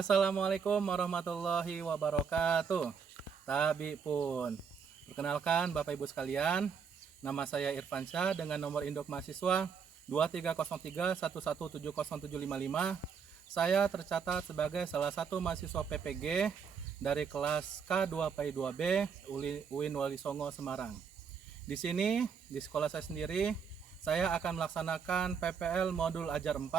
Assalamualaikum warahmatullahi wabarakatuh. Tabi pun. Perkenalkan Bapak Ibu sekalian, nama saya Irfan Syah dengan nomor induk mahasiswa 2303117075. Saya tercatat sebagai salah satu mahasiswa PPG dari kelas K2PI2B UIN Wali Songo Semarang. Di sini, di sekolah saya sendiri, saya akan melaksanakan PPL modul Ajar 4,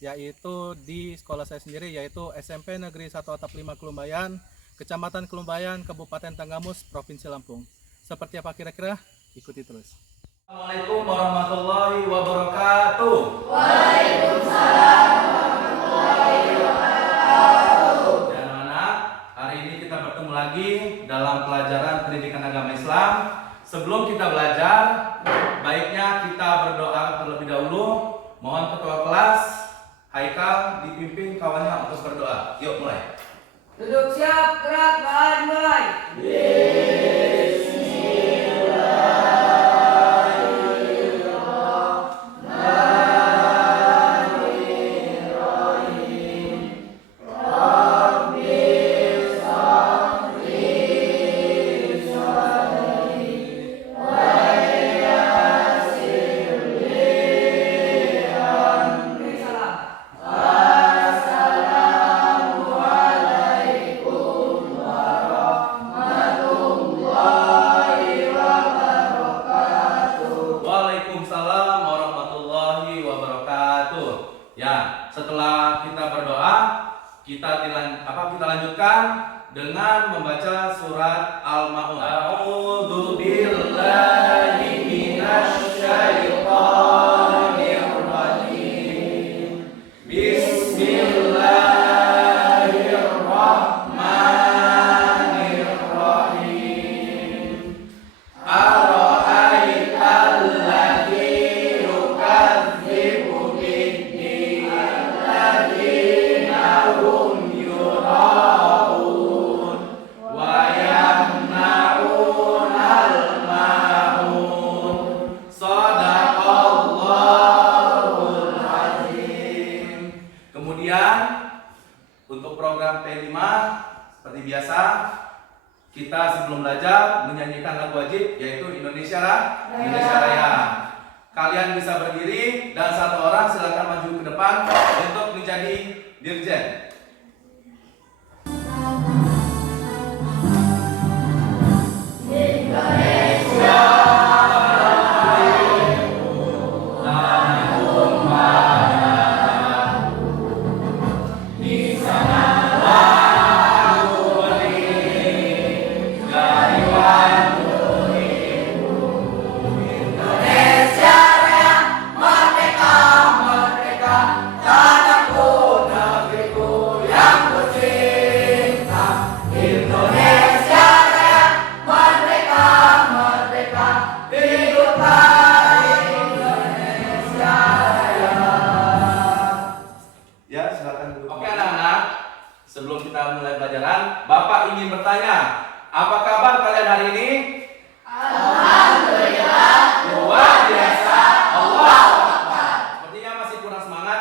yaitu di sekolah saya sendiri, yaitu SMP Negeri 1 Atap 5 Kelumbayan, Kecamatan Kelumbayan, Kabupaten Tanggamus, Provinsi Lampung. Seperti apa kira-kira? Ikuti terus. Assalamualaikum warahmatullahi wabarakatuh. Waalaikumsalam warahmatullahi wabarakatuh. Dan anak-anak, hari ini kita bertemu lagi dalam pelajaran pendidikan agama Islam. Sebelum kita belajar, baiknya kita berdoa terlebih dahulu. Mohon ketua kelas Haikal dipimpin kawannya untuk berdoa. Yuk mulai. Duduk siap, gerak, bahan mulai. Waalaikumsalam warahmatullahi wabarakatuh. Ya, setelah kita berdoa, kita lanjutkan dengan membaca surat Al-Ma'un. A'udzu billahi minasy syaithanir rajim. Bismillahirrahmanirrahim. Ara'aital ladzi yukadzibu bid-din alladzina hum yura'un wa yamna'unal ma'un. Shadaqallahul azim. Kemudian untuk program P5 seperti biasa, kita sebelum belajar menyanyikan lagu wajib, yaitu Indonesia Raya. Kalian bisa berdiri dan satu orang silakan maju ke depan untuk menjadi dirjen. Ya, silakan duduk. Oke anak-anak, sebelum kita mulai pelajaran, Bapak ingin bertanya, apa kabar kalian hari ini? Alhamdulillah. Luar biasa. Allahu Akbar. Sepertinya masih kurang semangat.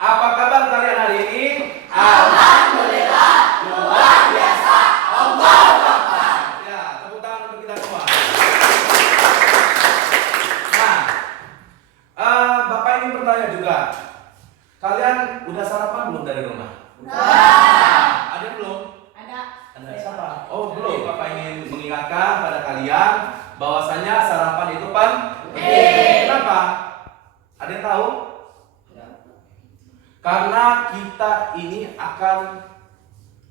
Apa kabar kalian hari ini? Alhamdulillah. Luar biasa. Allahu Akbar. Ya, tepuk tangan untuk kita semua. Nah, Bapak ingin bertanya juga. Kalian udah sarapan belum dari rumah? Udah. Ada belum? Ada. Ada siapa? Oh belum. Bapak ingin mengingatkan pada kalian bahwasanya sarapan itu penting. Kenapa? Ada yang tahu? Karena kita ini akan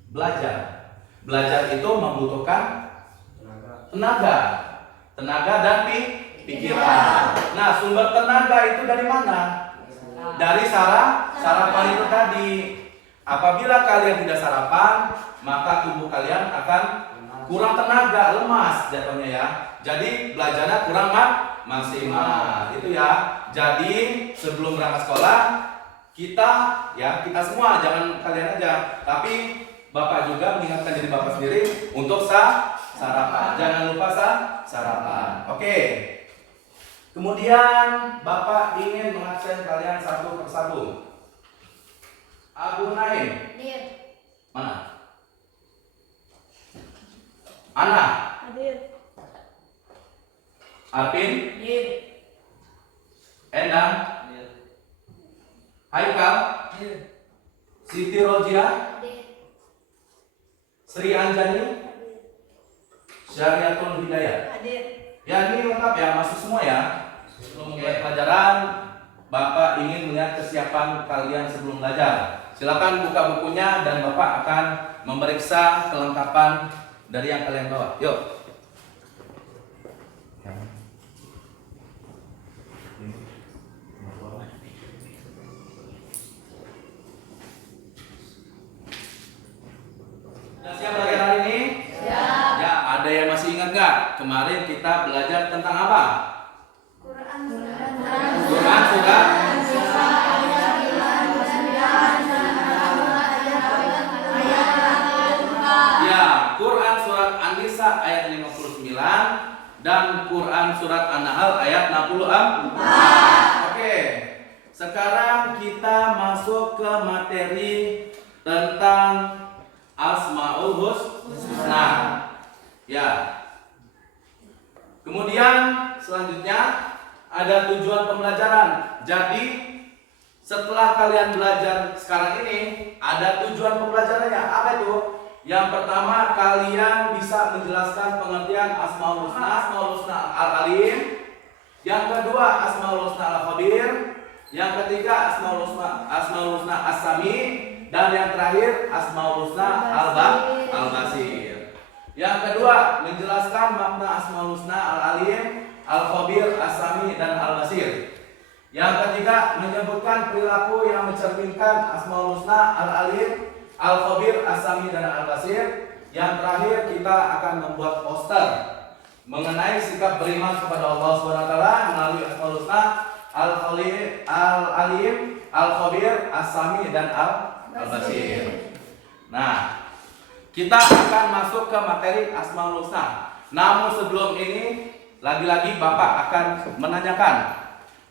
belajar. Belajar itu membutuhkan tenaga dan pikiran. Nah, sumber tenaga itu dari mana? Dari sarapan itu tadi. Apabila kalian tidak sarapan, maka tubuh kalian akan kurang tenaga, lemas jatuhnya ya. Jadi belajarnya kurang maksimal. Itu ya. Jadi sebelum berangkat sekolah, kita semua, jangan kalian aja, tapi Bapak juga mengingatkan diri Bapak sendiri untuk sarapan. Jangan lupa sarapan. Oke. Kemudian Bapak ingin mengabsen kalian satu persatu. Abu Naim, Dir. Mana? Ana. Hadir. Arvin. Hadir. Endang. Haikal. Siti Rojia. Sri Anjani. Syariatul Hidayah. Hadir. Ya, ini lengkap ya, masuk semua ya. Sebelum mulai pelajaran, Bapak ingin melihat kesiapan kalian sebelum belajar. Silakan buka bukunya dan Bapak akan memeriksa kelengkapan dari yang kalian bawa. Yuk. Sudah siap belajar hari ini? Siap. Ya, ada yang masih ingat nggak? Kemarin kita belajar tentang apa? Quran Quran surat. Ya, Quran surat An-Nisa ayat 59 dan Quran surat An-Nahl ayat 64. Oke. Sekarang kita masuk ke materi tentang Asmaul Husna. Ya. Kemudian selanjutnya ada tujuan pembelajaran. Jadi setelah kalian belajar sekarang ini, ada tujuan pembelajarannya. Apa itu? Yang pertama, kalian bisa menjelaskan pengertian Asmaul Husna, Asmaul Husna Al-Alim. Yang kedua, Asmaul Husna Al-Khabir. Yang ketiga, Asmaul Husna As-Sami. Dan yang terakhir, Asmaul Husna Al-Basir. Yang kedua, menjelaskan makna Asmaul Husna Al-Alim, Al-Khabir, As-Sami, dan Al-Basir. Yang ketiga, menyebutkan perilaku yang mencerminkan Asmaul Husna Al-Alim, Al-Khabir, As-Sami, dan Al-Basir. Yang terakhir, kita akan membuat poster mengenai sikap beriman kepada Allah SWT melalui Asmaul Husna Al-Alim, Al-Khabir, As-Sami, dan Al-Basir. Nah, kita akan masuk ke materi Asmaul Husna. Namun sebelum ini, lagi-lagi Bapak akan menanyakan,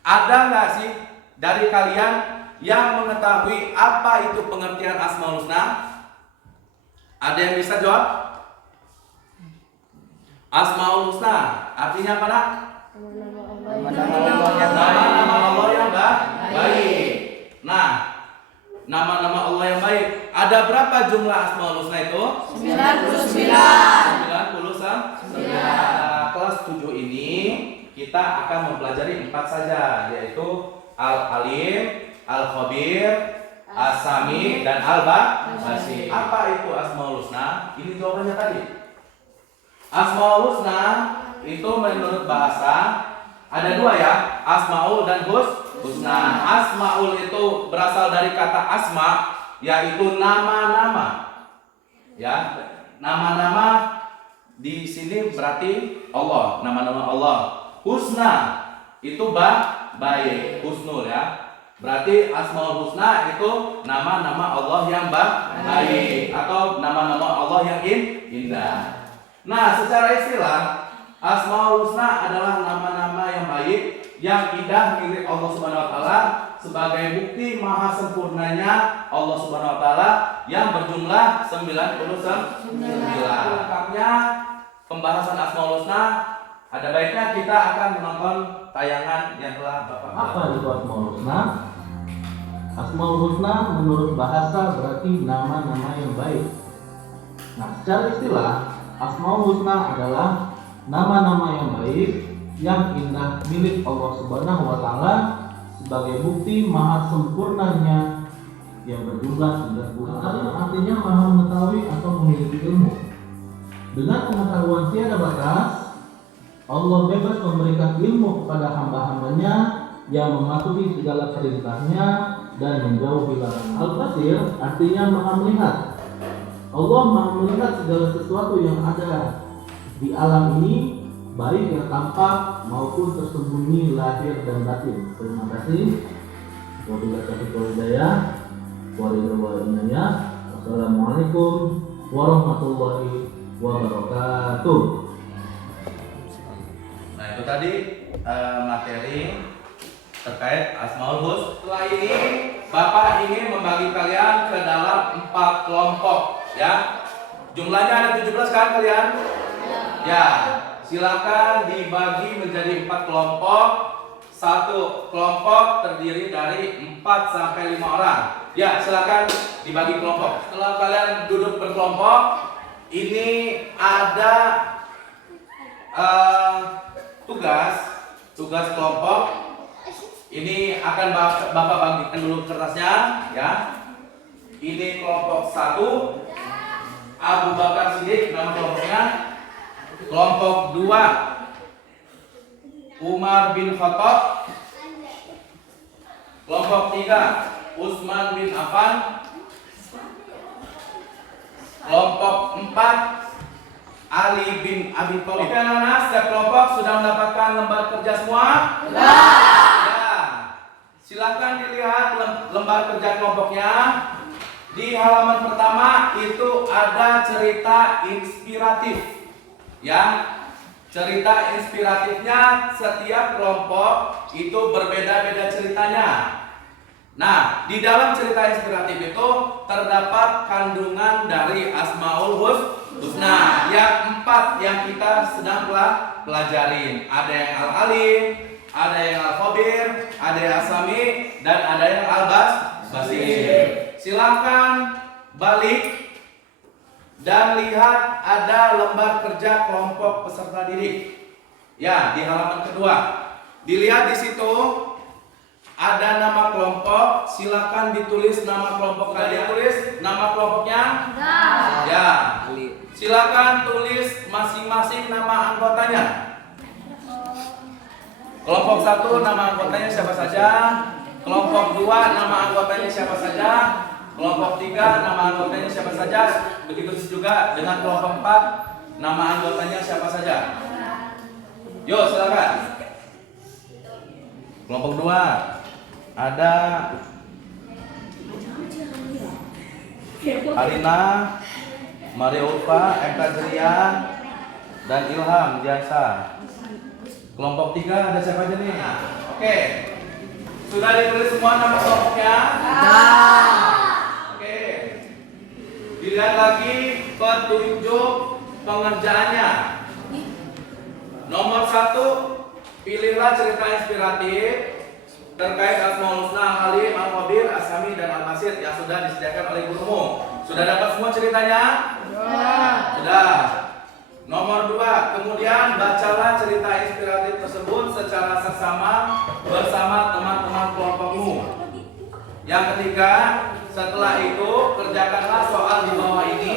ada nggak sih dari kalian yang mengetahui apa itu pengertian Asmaul Husna? Ada yang bisa jawab? Asmaul Husna artinya apa, Nak? Nama-nama Allah yang baik. Nah, nama-nama Allah yang baik. Ada berapa jumlah Asmaul Husna itu? 99. 99. Pada kelas 7 ini kita akan mempelajari 4 saja, yaitu Al-Alim, Al-Khabir, As-Sami, dan Al-Basir. Apa itu Asmaul Husna? Ini jawabannya tadi. Asmaul Husna itu menurut bahasa ada dua ya, Asmaul dan Husna. Asmaul itu berasal dari kata asma, yaitu nama-nama. Ya, nama-nama di sini berarti Allah, nama-nama Allah. Husna itu baik, husnul ya. Berarti Asmaul Husna itu nama-nama Allah yang baik atau nama-nama Allah yang indah. Nah, secara istilah Asmaul Husna adalah nama-nama yang baik, yang indah milik Allah Subhanahu wa taala sebagai bukti maha sempurnanya Allah Subhanahu wa taala yang berjumlah 99. Lengkapnya pembahasan Asmaul Husna, ada baiknya kita akan menonton tayangan yang telah Bapak. Apa itu Asmaul Husna? Asmaul Husna menurut bahasa berarti nama-nama yang baik. Nah, secara istilah Asmaul Husna adalah nama-nama yang baik yang indah milik Allah Subhanahu wa taala sebagai bukti maha sempurnanya yang berjumlah 90. Artinya maha mengetahui atau memiliki ilmu. Dengan pengetahuan tiada batas, Allah bebas memberikan ilmu kepada hamba-hambanya yang mematuhi segala perintahnya dan menjauhi larangan. Al-Basir artinya maha melihat. Allah maha melihat segala sesuatu yang ada di alam ini, baik yang tampak maupun tersembunyi lahir dan batin. Terima kasih. Wabillahi taufiq wal hidayah. Wassalamualaikum warahmatullahi wabarakatuh. Nah, itu tadi materi terkait Asmaul Husna. Setelah ini Bapak ingin membagi kalian ke dalam 4 kelompok. Ya. Jumlahnya ada 17 kan kalian? Ya. Silakan dibagi menjadi 4 kelompok. Satu kelompok terdiri dari 4 sampai 5 orang. Ya, silakan dibagi kelompok. Setelah kalian duduk berkelompok, ini ada tugas kelompok. Ini akan Bapak bagikan dulu kertasnya, ya. Ini kelompok 1, Abu Bakar Siddiq nama kelompoknya. Kelompok 2, Umar bin Khattab. Kelompok 3, Utsman bin Affan. Kelompok 4, Ali bin Abi Thalib. Oke anak-anak, setiap kelompok sudah mendapatkan lembar kerja semua? Ya. Silakan dilihat lembar kerja kelompoknya. Di halaman pertama itu ada cerita inspiratif. Ya. Cerita inspiratifnya setiap kelompok itu berbeda-beda ceritanya. Nah, di dalam cerita inspiratif itu terdapat kandungan dari Asmaul Husna yang 4 yang kita sedang pelajarin. Ada yang Al-Alim, ada yang Al-Khabir, ada yang Al-Sami, dan ada yang Al-Basir. Silakan balik dan lihat ada lembar kerja kelompok peserta didik. Ya, di halaman kedua. Dilihat di situ ada nama kelompok. Silakan ditulis nama kelompok kalian. Tulis nama kelompoknya. Ya. Silakan tulis masing-masing nama anggotanya. Kelompok 1 nama anggotanya siapa saja. Kelompok 2 nama anggotanya siapa saja. Kelompok 3 nama anggotanya siapa saja. Begitu juga dengan kelompok 4 nama anggotanya siapa saja. Yuk silakan. Kelompok 2 ada Alina, Maria Ulfa, Eka Zerian, dan Ilham Jasa. Kelompok 3 ada siapa aja nih? Oke. Sudah ditulis semua nama kelompoknya? Oke. Dilihat lagi petunjuk pengerjaannya. Nomor 1, pilihlah cerita inspiratif terkait Asmaul Husna, Al-Alim, Al-Khabir, As-Sami, dan Al-Basir yang sudah disediakan oleh gurumu. Sudah dapat semua ceritanya? Sudah. Nomor 2, kemudian bacalah cerita inspiratif tersebut secara seksama bersama teman-teman kelompokmu. Yang ketiga, setelah itu kerjakanlah soal di bawah ini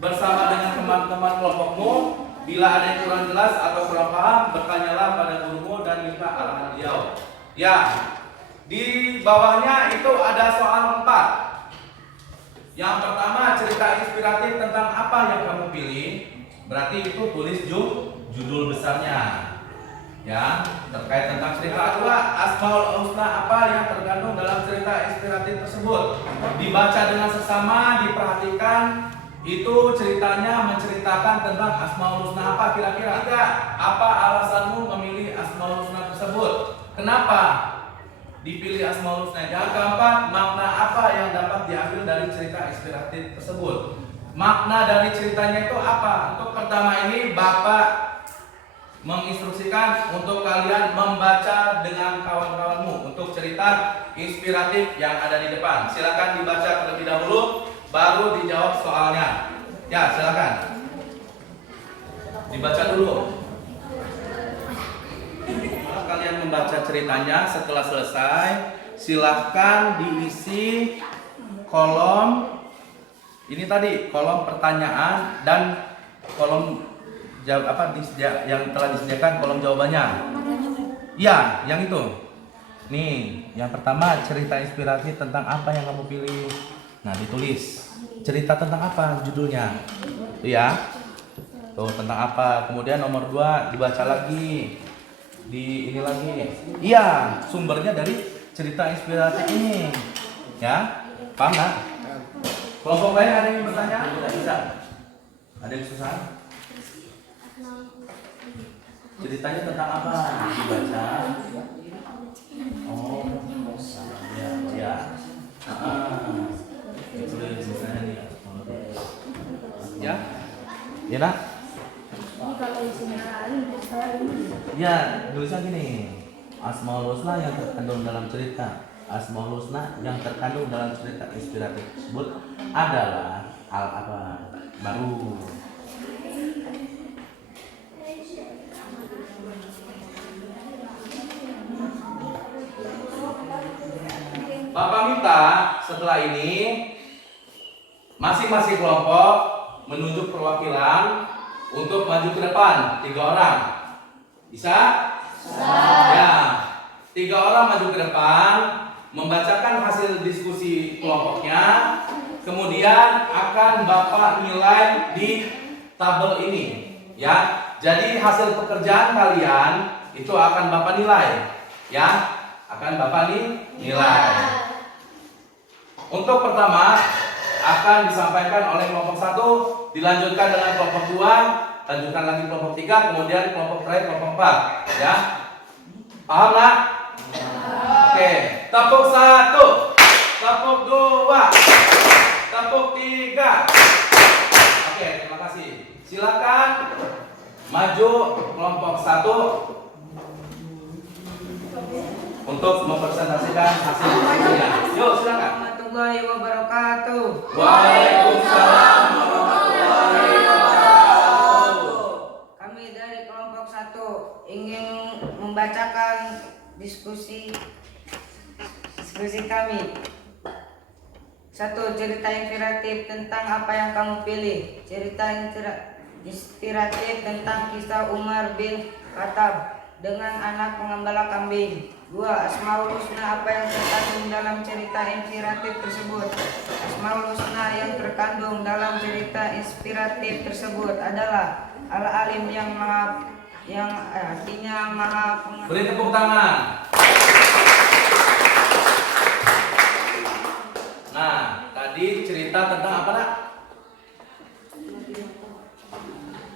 bersama dengan teman-teman kelompokmu. Bila ada yang kurang jelas atau kurang paham, bertanyalah pada gurumu dan minta arahan beliau. Ya, di bawahnya itu ada soal 4. Yang pertama, cerita inspiratif tentang apa yang kamu pilih. Berarti itu tulis judul besarnya. Ya, terkait tentang cerita. Kedua, Asmaul Husna apa yang terkandung dalam cerita inspiratif tersebut. Dibaca dengan seksama, diperhatikan. Itu ceritanya menceritakan tentang Asmaul Husna apa kira-kira. Tiga, apa alasanmu memilih Asmaul Husna tersebut? Kenapa dipilih Asmaul Husna? Yang keempat, makna apa yang dapat diambil dari cerita inspiratif tersebut? Makna dari ceritanya itu apa? Untuk pertama ini Bapak menginstruksikan untuk kalian membaca dengan kawan-kawanmu untuk cerita inspiratif yang ada di depan. Silakan dibaca terlebih dahulu, baru dijawab soalnya. Ya, silakan. Dibaca dulu. Setelah kalian membaca ceritanya, setelah selesai, silahkan diisi kolom ini tadi, kolom pertanyaan dan kolom jawab yang telah disediakan kolom jawabannya. Ya, yang itu. Nih, yang pertama cerita inspiratif tentang apa yang kamu pilih. Nah, ditulis cerita tentang apa judulnya. Tuh ya. Tuh tentang apa. Kemudian nomor 2 dibaca lagi. Di ini lagi. Iya, sumbernya dari cerita inspiratif ini. Ya. Paham nggak? Kelompok lain ada yang bertanya? Tidak bisa. Ada yang susah? Ceritanya tentang apa? Dibaca. Oh, ya, ya. Ditulis misalnya nih. Nak? Ini kalau isinya ini. Ya, tulisnya gini. Asmaul Husna yang terkandung dalam cerita Asmaul Husna yang terkandung dalam cerita inspiratif tersebut adalah baru. Bapak minta setelah ini masing-masing kelompok menunjuk perwakilan untuk maju ke depan 3 orang. Bisa? Ya, 3 orang maju ke depan, membacakan hasil diskusi kelompoknya, kemudian akan Bapak nilai di tabel ini, ya. Jadi hasil pekerjaan kalian itu akan Bapak nilai, ya, akan Bapak nilai. Untuk pertama akan disampaikan oleh kelompok 1, dilanjutkan dengan kelompok 2, lanjutkan lagi kelompok 3, kemudian kelompok terakhir kelompok 4, ya. Paham nggak? Oke, tepuk 1, tepuk 2, tepuk 3. Oke, terima kasih. Silakan maju kelompok 1 untuk mempresentasikan hasil diskusinya. Yuk, silakan. Warahmatullahi wabarakatuh. Waalaikumsalam warahmatullahi wabarakatuh. Kami dari kelompok 1 ingin membacakan diskusi kami. 1. Cerita inspiratif tentang apa yang kamu pilih. Cerita inspiratif tentang kisah Umar bin Khattab dengan anak pengembala kambing. 2. Asmaul Husna, apa yang terkandung dalam cerita inspiratif tersebut. Asmaul Husna yang terkandung dalam cerita inspiratif tersebut adalah Al-Alim yang artinya maha pengasih. Beri tepuk tangan. Nah, tadi cerita tentang apa, Nak?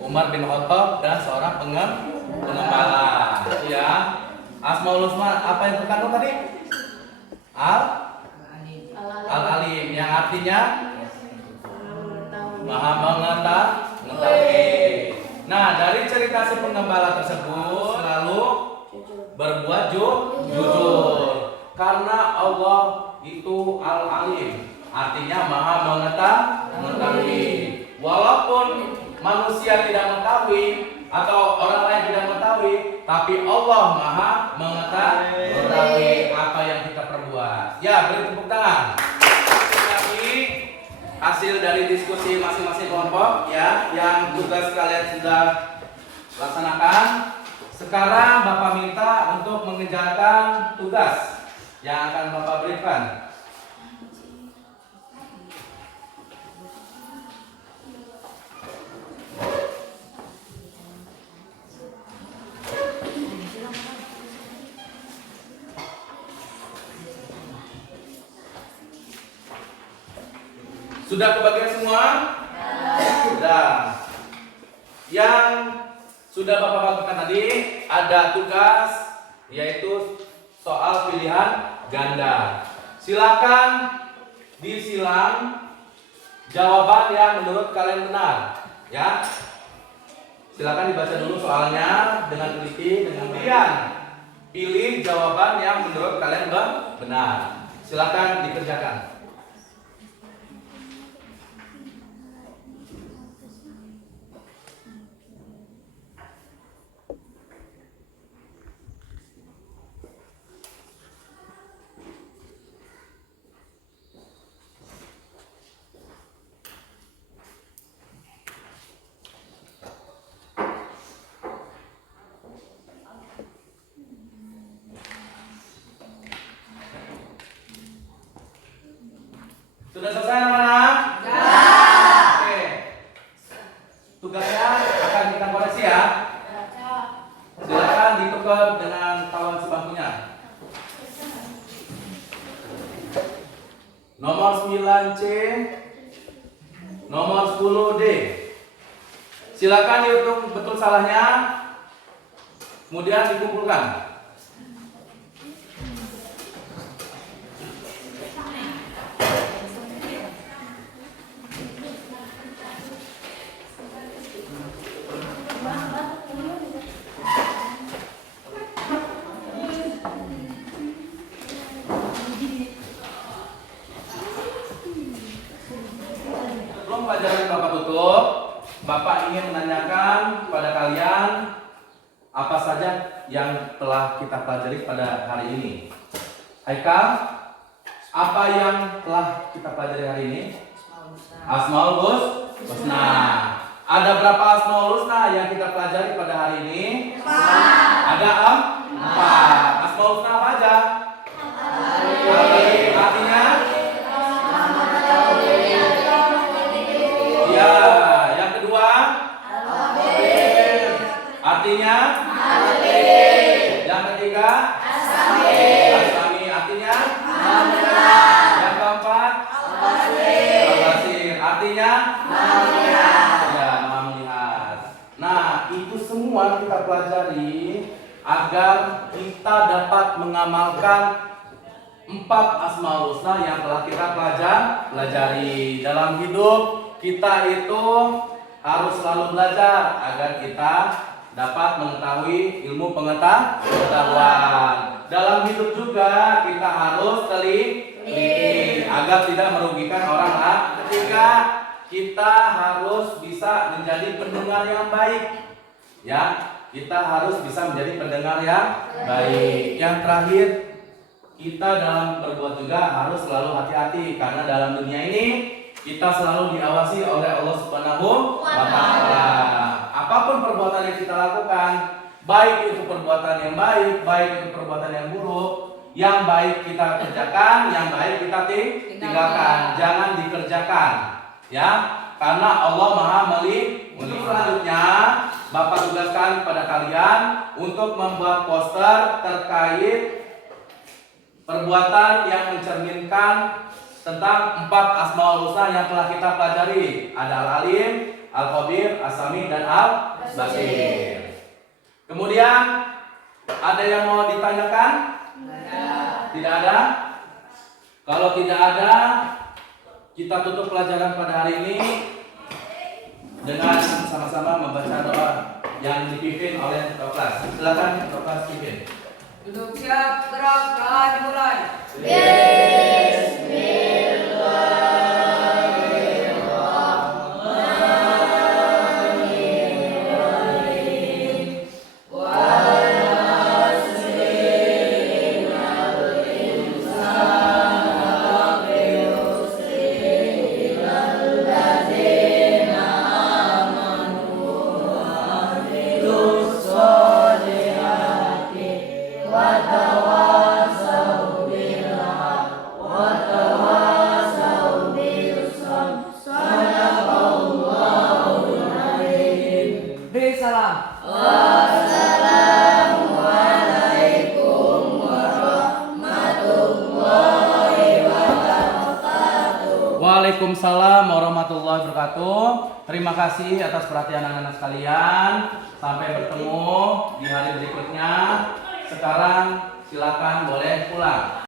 Umar bin Khattab dan seorang pengembala, ya. Asmaul Husna apa yang terkandung tadi? Al-Alim yang artinya maha mengetahui. Nah, dari cerita si pengembala tersebut lalu berbuat jujur karena Allah itu Al-Alim, artinya maha mengetahui. Walaupun manusia tidak mengetahui atau orang lain tidak mengetahui, tapi Allah maha mengetahui apa yang kita perbuat. Ya, beri tepuk tangan. Tapi hasil dari diskusi masing-masing kelompok, ya, yang tugas kalian sudah laksanakan. Sekarang Bapak minta untuk mengerjakan tugas yang akan Bapak berikan. Sudah kebagian semua? Sudah. Yang sudah Bapak lakukan tadi ada tugas, yaitu soal pilihan ganda. Silakan disilang jawaban yang menurut kalian benar, ya. Silakan dibaca dulu soalnya dengan teliti, dengan kemudian pilih jawaban yang menurut kalian benar. Silakan dikerjakan. Sudah selesai anak-anak? Ya. Oke. Tugasnya akan kita koreksi ya. Silakan ditukar dengan kawan sebangkunya. Nomor 9C, nomor 10D. Silakan dihitung betul salahnya, kemudian dikumpulkan. tutup, Bapak ingin menanyakan pada kalian apa saja yang telah kita pelajari pada hari ini. Haikal, apa yang telah kita pelajari hari ini? Asmaul Husna. Ada berapa Asmaul Husna yang kita pelajari pada hari ini? 4. Ada 4. Asmaul Husna apa aja? Artinya? Ya, yang kedua? Artinya? Yang ketiga? Asami. Artinya? Yang keempat? Al-Basir. Artinya? Ya, Maha melihat. Nah, itu semua kita pelajari agar kita dapat mengamalkan 4 Asmaul Husna yang telah kita pelajari. Dalam hidup kita itu harus selalu belajar agar kita dapat mengetahui ilmu pengetahuan. Dalam hidup juga kita harus teliti agar tidak merugikan orang lain. Ketiga, kita harus bisa menjadi pendengar yang baik. Ya, kita harus bisa menjadi pendengar yang baik. Yang terakhir, kita dalam berbuat juga harus selalu hati-hati karena dalam dunia ini kita selalu diawasi oleh Allah Subhanahu wa Ta'ala. Apapun perbuatan yang kita lakukan, baik itu perbuatan yang baik, baik itu perbuatan yang buruk, yang baik kita kerjakan, yang baik kita tinggalkan, jangan dikerjakan, ya, karena Allah Maha melihat. Untuk selanjutnya, Bapak tugaskan pada kalian untuk membuat poster terkait perbuatan yang mencerminkan tentang 4 Asmaul Husna yang telah kita pelajari. Ada Al-Alim, Al-Khabir, As-Sami, dan Al-Basir. Kemudian ada yang mau ditanyakan? Tidak ada? Kalau tidak ada, kita tutup pelajaran pada hari ini dengan sama-sama membaca doa yang dipimpin oleh ketua kelas. Silakan ketua kelas pimpin. Duduk siap, gerakan mulai. Beri salam. Waalaikumsalam warahmatullahi wabarakatuh. Terima kasih atas perhatian anak-anak sekalian. Sampai bertemu di hari berikutnya. Sekarang silakan boleh pulang.